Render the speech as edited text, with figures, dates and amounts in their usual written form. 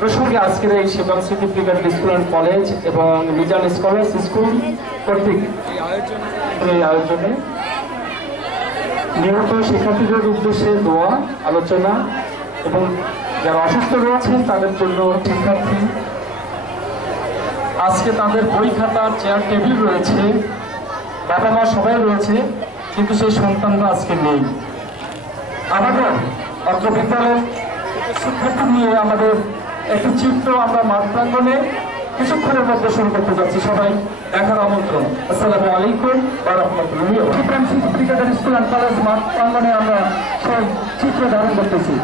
প্রসঙ্গে আজকের এই Shivam city brigade school and college এবং মিজান স্কলার্স স্কুল কর্তৃক এই আয়োজনে নিহত শিক্ষার্থীদের উদ্দেশ্যে দোয়া আলোচনা এবং যারা অসুস্থ রয়েছেন তাদের জন্য শিক্ষার্থী আজকে তাদের বই খাতা চেয়ার টেবিল রয়েছে, বাবা মা সবাই রয়েছে, কিন্তু সেই সন্তানরা আজকে নেই। আমাদের অত্র বিদ্যালয়ের শিক্ষার্থী নিয়ে আমাদের একটি চিত্র আমরা মাঠ প্রাঙ্গণে কিছুক্ষণের মধ্যে শুরু করতে যাচ্ছি। সবাই দেখার আমন্ত্রণ। আসসালামু আলাইকুম ওয়া রাহমাতুল্লাহি ওয়া বারাকাতুহু। ব্রিগেড স্কুল অ্যান্ড কলেজ মাঠ প্রাঙ্গণে আমরা সেই চিত্র ধারণ করতেছি।